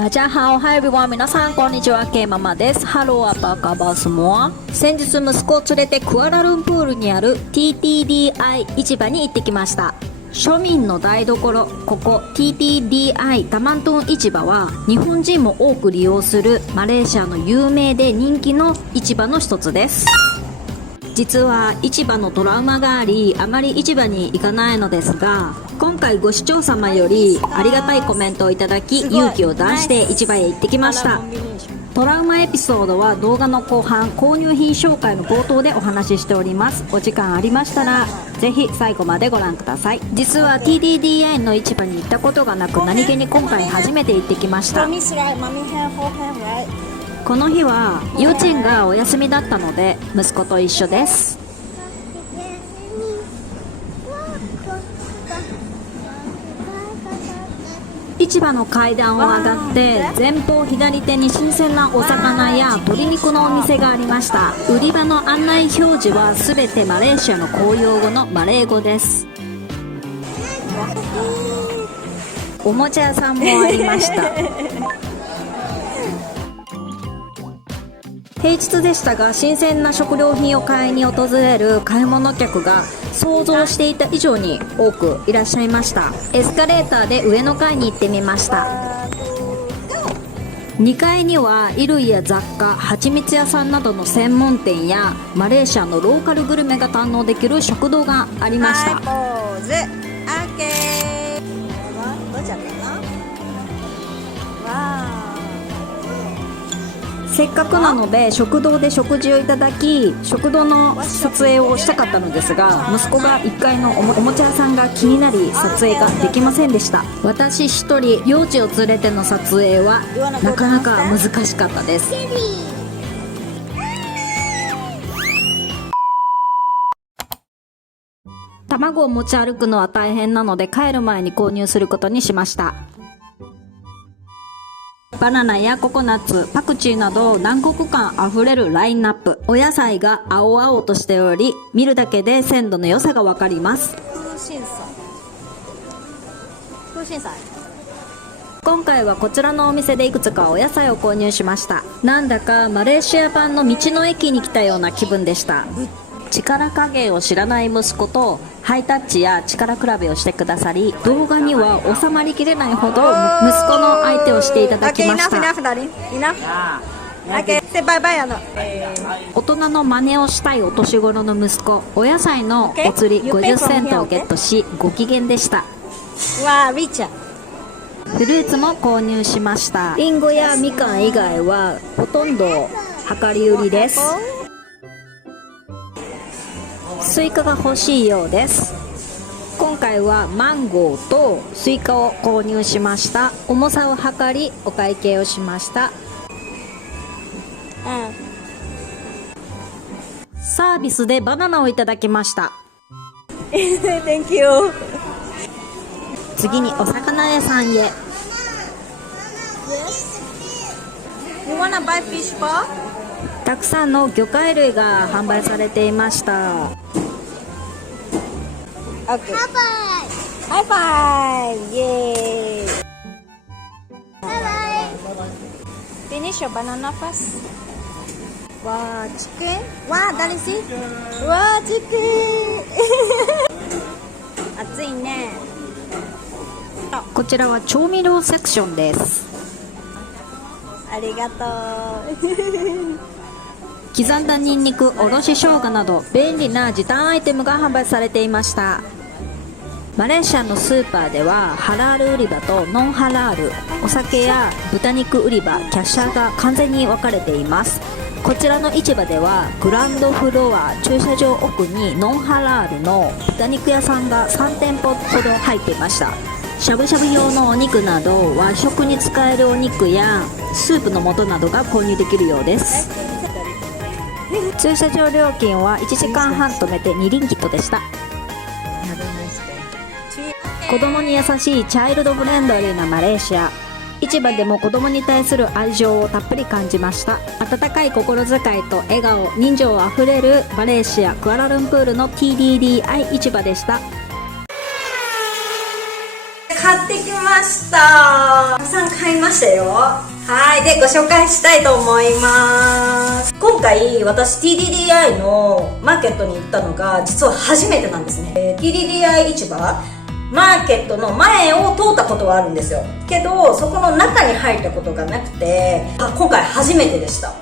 大家好、Hi everyone、皆さんこんにちは、ケイママです。ハローアパカバスモア。先日息子を連れてクアラルンプールにある TTDI 市場に行ってきました。庶民の台所、ここ TTDI タマントン市場は日本人も多く利用するマレーシアの有名で人気の市場の一つです。実は市場のトラウマがあり、あまり市場に行かないのですが、今回ご視聴様よりありがたいコメントをいただき、勇気を出して市場へ行ってきました。トラウマエピソードは動画の後半、購入品紹介の冒頭でお話ししております。お時間ありましたらぜひ最後までご覧ください。実は TTDI の市場に行ったことがなく、何気に今回初めて行ってきました。この日は幼稚園がお休みだったので息子と一緒です。市場の階段を上がって前方左手に新鮮なお魚や鶏肉のお店がありました。売り場の案内表示は全てマレーシアの公用語のマレー語です。おもちゃ屋さんもありました平日でしたが、新鮮な食料品を買いに訪れる買い物客が想像していた以上に多くいらっしゃいました。エスカレーターで上の階に行ってみました。2階には衣類や雑貨、蜂蜜屋さんなどの専門店やマレーシアのローカルグルメが堪能できる食堂がありました。せっかくなので食堂で食事をいただき、食堂の撮影をしたかったのですが、息子が1階のおもちゃ屋さんが気になり撮影ができませんでした。私一人幼児を連れての撮影はなかなか難しかったです。卵を持ち歩くのは大変なので帰る前に購入することにしました。バナナやココナッツ、パクチーなど南国感あふれるラインナップ。お野菜が青々としており、見るだけで鮮度の良さがわかります。今回はこちらのお店でいくつかお野菜を購入しました。なんだかマレーシア版の道の駅に来たような気分でした。力加減を知らない息子とハイタッチや力比べをしてくださり、動画には収まりきれないほど息子の相手をしていただきました。大人の真似をしたいお年頃の息子、お野菜のお釣り50セントをゲットしご機嫌でした。フルーツも購入しました。リンゴやみかん以外はほとんど量り売りです。スイカが欲しいようです。今回はマンゴーとスイカを購入しました。重さを測りお会計をしました。サービスでバナナをいただきましたThank you. 次にお魚屋さんへ。 Yes. You wanna buy fish bar? たくさんの魚介類が販売されていました。Okay. High five! Yay! Finish your banana first. Wow, chicken. Wow, that is it. Wow, chicken. 熱いね。こちらは調味料セクションです。ありがとう。刻んだニンニク、おろし生姜など便利な時短アイテムが販売されていました。マレーシアのスーパーではハラール売り場とノンハラール、お酒や豚肉売り場、キャッシャーが完全に分かれています。こちらの市場ではグランドフロア駐車場奥にノンハラールの豚肉屋さんが3店舗ほど入っていました。しゃぶしゃぶ用のお肉など和食に使えるお肉やスープの素などが購入できるようです。駐車場料金は1時間半止めて2リンギットでした。子供に優しいチャイルドフレンドリーなマレーシア。市場でも子供に対する愛情をたっぷり感じました。温かい心遣いと笑顔、人情あふれるマレーシアクアラルンプールの TTDI 市場でした。買ってきまました。たくさん買いましたよ。はい。で、ご紹介したいと思います。今回、私 TDDI のマーケットに行ったのが、実は初めてなんですね。TDDI 市場、マーケットの前を通ったことはあるんですよ。けど、そこの中に入ったことがなくて、今回初めてでした。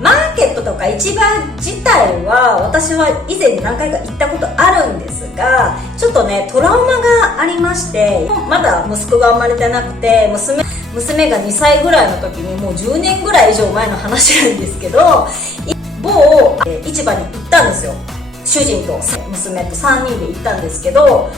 マーケットとか市場自体は私は以前に何回か行ったことあるんですが、ちょっとねトラウマがありまして、まだ息子が生まれてなくて、娘が2歳ぐらいの時に、もう10年ぐらい以上前の話なんですけど、某市場に行ったんですよ。主人と娘と3人で行ったんですけど、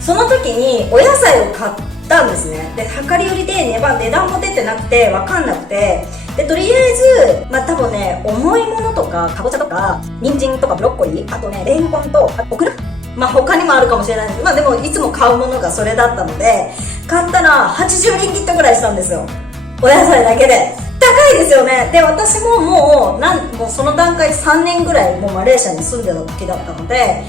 その時にお野菜を買ったんですね。で、量り売りで値段も出てなくて分かんなくて、でとりあえず多分ね、重いものとかかぼちゃとか人参とかブロッコリー、あとねレンコンとオクラ、他にもあるかもしれないんですけど、でもいつも買うものがそれだったので、買ったら80リンギットぐらいしたんですよ、お野菜だけで。高いですよね。で、私ももうその段階で3年ぐらいもうマレーシアに住んでた時だったので、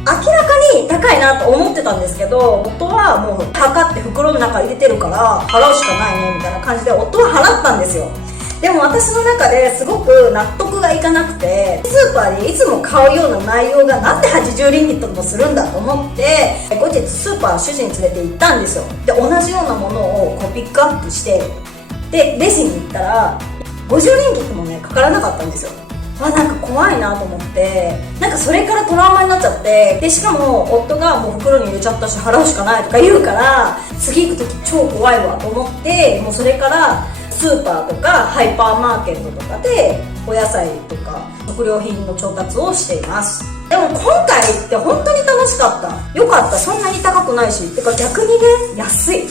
明らかに高いなと思ってたんですけど、夫はもう測って袋の中入れてるから払うしかないねみたいな感じで夫は払ったんですよ。でも私の中ですごく納得がいかなくて、スーパーでいつも買うような内容がなんで80リンギットもするんだと思って、後日スーパー主人連れて行ったんですよ。で、同じようなものをこうピックアップして、でレジに行ったら50リンギットもねかからなかったんですよ。なんか怖いなと思って、なんかそれからトラウマになっちゃって、でしかも夫がもう袋に入れちゃったし払うしかないとか言うから、次行く時超怖いわと思って、もうそれからスーパーとかハイパーマーケットとかでお野菜とか食料品の調達をしています。でも今回行って本当に楽しかった。よかった。そんなに高くないし、てか逆にね、安い、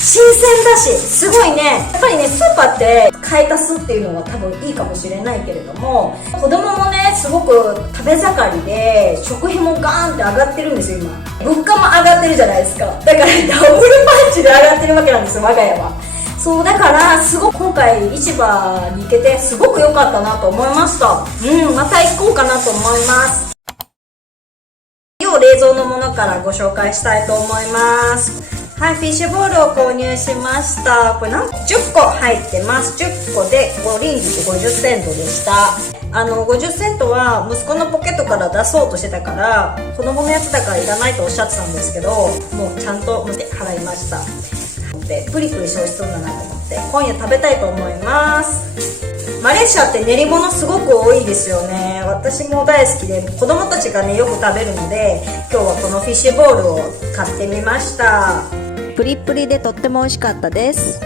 新鮮だし、すごいね。やっぱりね、スーパーって買い足すっていうのは多分いいかもしれないけれども、子供もねすごく食べ盛りで、食費もガーンって上がってるんですよ。今物価も上がってるじゃないですか。だからダブルパンチで上がってるわけなんですよ、我が家は。そうだからすごく今回市場に行けてすごく良かったなと思いました。また行こうかなと思います。今日冷蔵のものからご紹介したいと思います。はい、フィッシュボールを購入しました。これ10個入ってます。10個で5リンギット50セントでした。50セントは息子のポケットから出そうとしてたから、子供のやつだからいらないとおっしゃってたんですけど、もうちゃんと払いました。でプリプリして美味しそうだなと思って今夜食べたいと思います。マレーシアって練り物すごく多いですよね。私も大好きで、子供たちがねよく食べるので、今日はこのフィッシュボールを買ってみました。プリップリでとっても美味しかったです。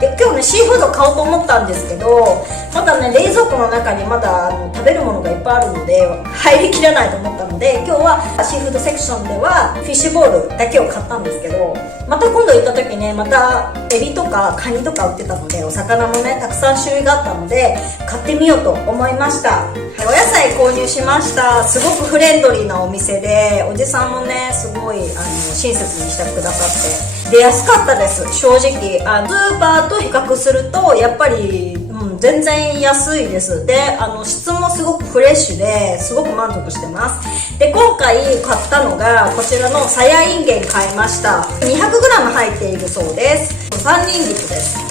で今日ねシーフード買おうと思ったんですけど、まだね冷蔵庫の中にまだ食べるものがいっぱいあるので入りきらないと思ったので、今日はシーフードセクションではフィッシュボールだけを買ったんですけど、また今度行った時ね、またエビとかカニとか売ってたので、お魚もねたくさん種類があったので買ってみようと思いました。お野菜購入しました。すごくフレンドリーなお店で、おじさんもねすごい親切にしてくださって、で安かったです。正直スーパーと比較するとやっぱり、全然安いです。で質もすごくフレッシュですごく満足してます。で今回買ったのがこちらのさやいんげん買いました。 200g 入っているそうです。3リンギットです。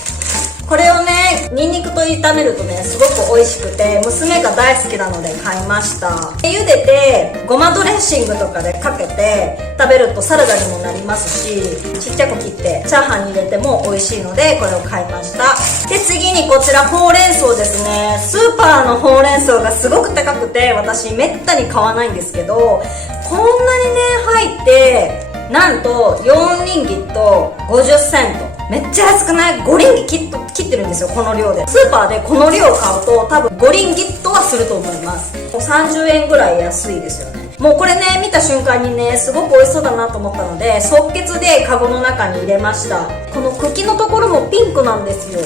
これをねニンニクと炒めるとねすごく美味しくて、娘が大好きなので買いました。茹でてごまドレッシングとかでかけて食べるとサラダにもなりますし、ちっちゃく切ってチャーハンに入れても美味しいのでこれを買いました。で次にこちらほうれん草ですね。スーパーのほうれん草がすごく高くて、私めったに買わないんですけど、こんなにね入ってなんと4リンギット50セント、めっちゃ安くない？ 5 リンギ切ってるんですよ、この量で。スーパーでこの量買うと多分5リンギットはすると思います。もう30円ぐらい安いですよね。もうこれね見た瞬間にねすごく美味しそうだなと思ったので、即決でカゴの中に入れました。この茎のところもピンクなんですよ。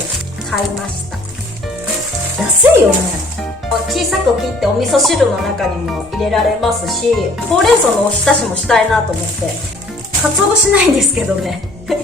買いました。安いよね。小さく切ってお味噌汁の中にも入れられますし、ほうれん草のおひたしもしたいなと思って、鰹節ないんですけどね手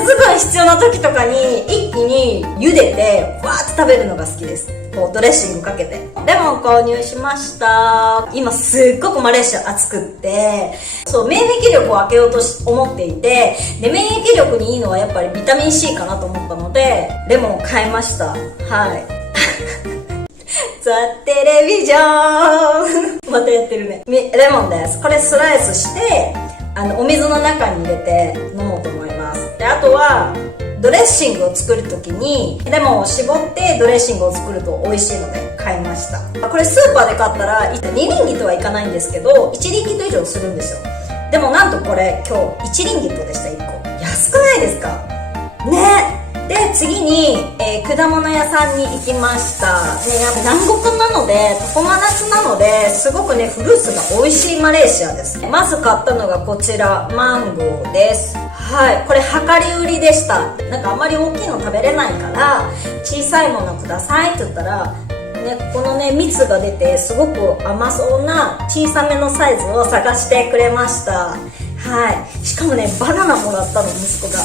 作り必要な時とかに一気に茹でてわーって食べるのが好きです。こうドレッシングかけて。レモン購入しました。今すっごくマレーシア暑くって、そう、免疫力を上げようと思っていて、で、免疫力にいいのはやっぱりビタミン C かなと思ったので、レモンを買いました。はい。ザ・テレビジョンまたやってるね。レモンです。これスライスして、お水の中に入れて飲もうと思います。で、あとは、ドレッシングを作るときにレモンを絞ってドレッシングを作ると美味しいので買いました。これスーパーで買ったら2リンギとはいかないんですけど、1リンギと以上するんですよ。でもなんとこれ今日1リンギとでした。1個安くないですかね。で、次に、果物屋さんに行きました、ね、南国なので常夏なので、すごくねフルーツが美味しいマレーシアです。まず買ったのがこちら、マンゴーです。はい、これ量り売りでした。なんかあんまり大きいの食べれないから小さいものくださいって言ったら、ね、このね蜜が出てすごく甘そうな小さめのサイズを探してくれました。はい、しかもねバナナもらったの、息子が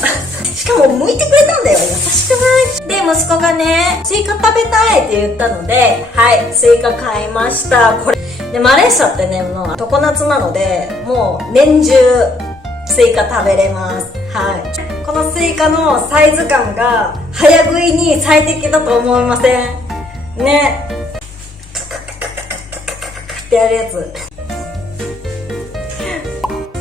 しかも剥いてくれたんだよ。優しくない？で、息子がねスイカ食べたいって言ったので、はい、スイカ買いました。これでマレーシアってねもう常夏なので、もう年中スイカ食べれます。はい、このスイカのサイズ感が早食いに最適だと思いませんね。ってやるやつ、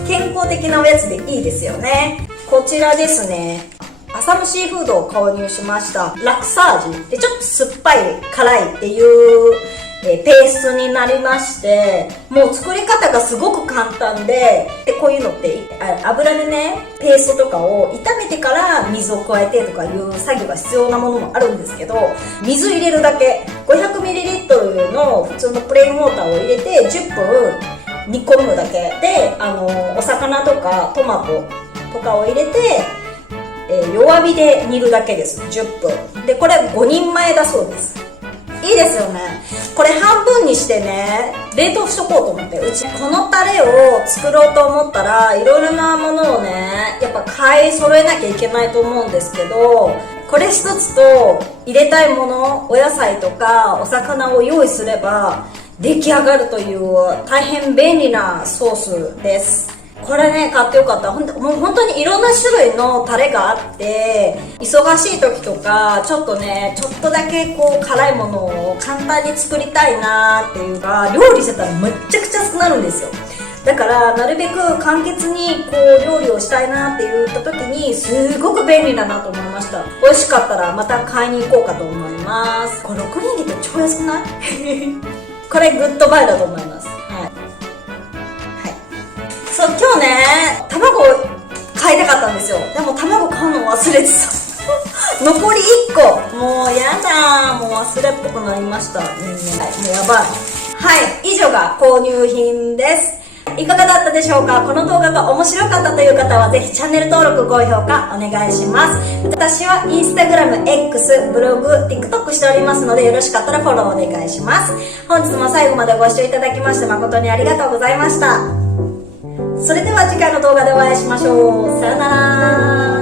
健康的なおやつでいいですよね。こちらですね、アサムシーフードを購入しました。ラクサージでちょっと酸っぱい辛いっていうペーストになりまして、もう作り方がすごく簡単で、こういうのって油でねペーストとかを炒めてから水を加えてとかいう作業が必要なものもあるんですけど、水入れるだけ 500ml の普通のプレーンウォーターを入れて10分煮込むだけで、お魚とかトマトとかを入れて、弱火で煮るだけです。10分で、これ5人前だそうです。いいですよね。これ半分にしてね冷凍しとこうと思って、うちこのタレを作ろうと思ったらいろいろなものをねやっぱ買い揃えなきゃいけないと思うんですけど、これ一つと入れたいもの、お野菜とかお魚を用意すれば出来上がるという大変便利なソースです。これね買ってよかった。もう本当にいろんな種類のタレがあって、忙しい時とかちょっとだけこう辛いものを簡単に作りたいなっていうか、料理してたらめっちゃくちゃ熱くなるんですよ。だからなるべく簡潔にこう料理をしたいなって言った時にすごく便利だなと思いました。美味しかったらまた買いに行こうかと思います。これ6人で超安くないこれグッドバイだと思います。そう、今日ね卵買いたかったんですよ。でも卵買うの忘れてた残り1個、もうやだ、もう忘れっぽくなりました。はい、もうやばい。はい、以上が購入品です。いかがだったでしょうか。この動画が面白かったという方はぜひチャンネル登録、高評価お願いします。私はインスタグラム、X、ブログ、TikTok しておりますので、よろしかったらフォローお願いします。本日も最後までご視聴いただきまして誠にありがとうございました。それでは次回の動画でお会いしましょう。さよなら。